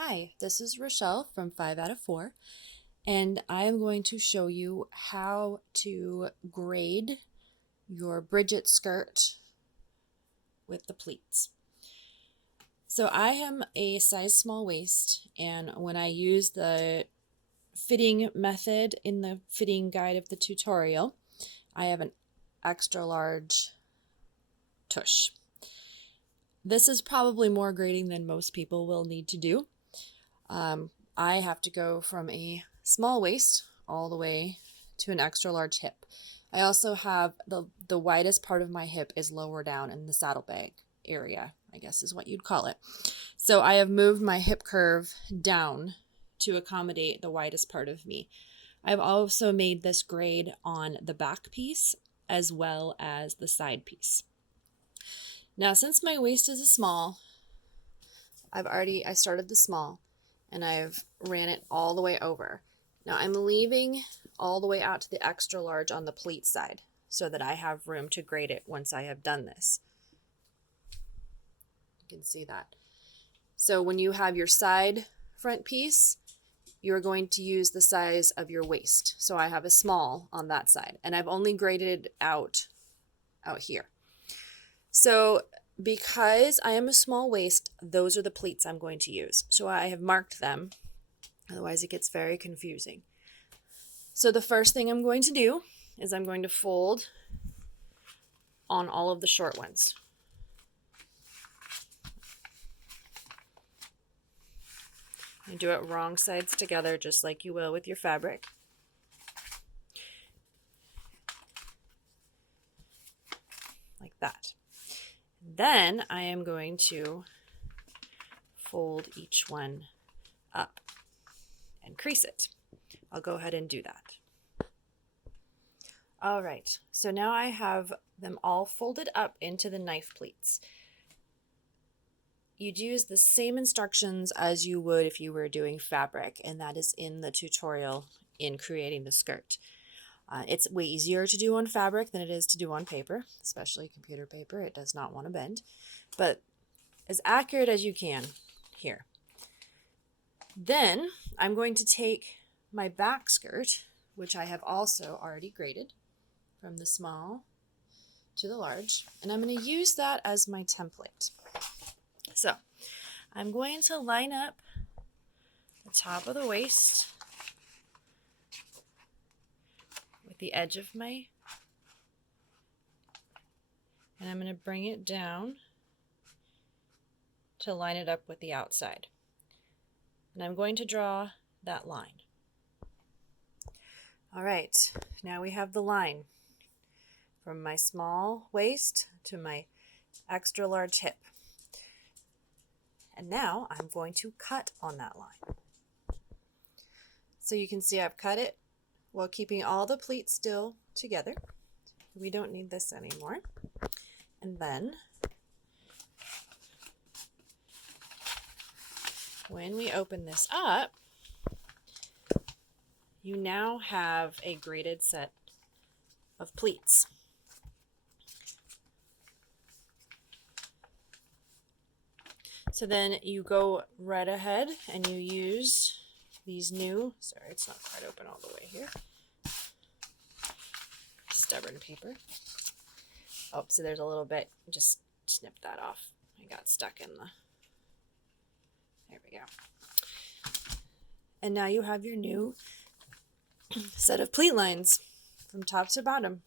Hi, this is Rachelle from 5 out of 4, and I am going to show you how to grade your Bridget skirt with the pleats. So I am a size small waist, and when I use the fitting method in the fitting guide of the tutorial, I have an extra large tush. This is probably more grading than most people will need to do. I have to go from a small waist all the way to an extra large hip. I also have the widest part of my hip is lower down in the saddlebag area, I guess is what you'd call it. So I have moved my hip curve down to accommodate the widest part of me. I've also made this grade on the back piece as well as the side piece. Now, since my waist is a small, I started the small and I've ran it all the way over. Now I'm leaving all the way out to the extra large on the pleat side so that I have room to grade it once I have done this. You can see that. So when you have your side front piece, you're going to use the size of your waist. So I have a small on that side, and I've only graded out here. So because I am a small waist, those are the pleats I'm going to use. So I have marked them, otherwise it gets very confusing. So the first thing I'm going to do is I'm going to fold on all of the short ones. You do it wrong sides together, just like you will with your fabric. Like that. Then I am going to fold each one up and crease it. I'll go ahead and do that. All right, so now I have them all folded up into the knife pleats. You'd use the same instructions as you would if you were doing fabric, and that is in the tutorial in creating the skirt. It's way easier to do on fabric than it is to do on paper, especially computer paper. It does not want to bend, but as accurate as you can here. Then I'm going to take my back skirt, which I have also already graded from the small to the large, and I'm going to use that as my template. So I'm going to line up the top of the waist the edge of and I'm going to bring it down to line it up with the outside. And I'm going to draw that line. All right, now we have the line from my small waist to my extra large hip. And now I'm going to cut on that line. So you can see I've cut it while keeping all the pleats still together. We don't need this anymore. And then when we open this up, you now have a graded set of pleats. So then you go right ahead and you use these new, sorry, it's not quite open all the way here, stubborn paper. Oh, so there's a little bit, just snip that off. I got stuck in there we go. And now you have your new set of pleat lines from top to bottom.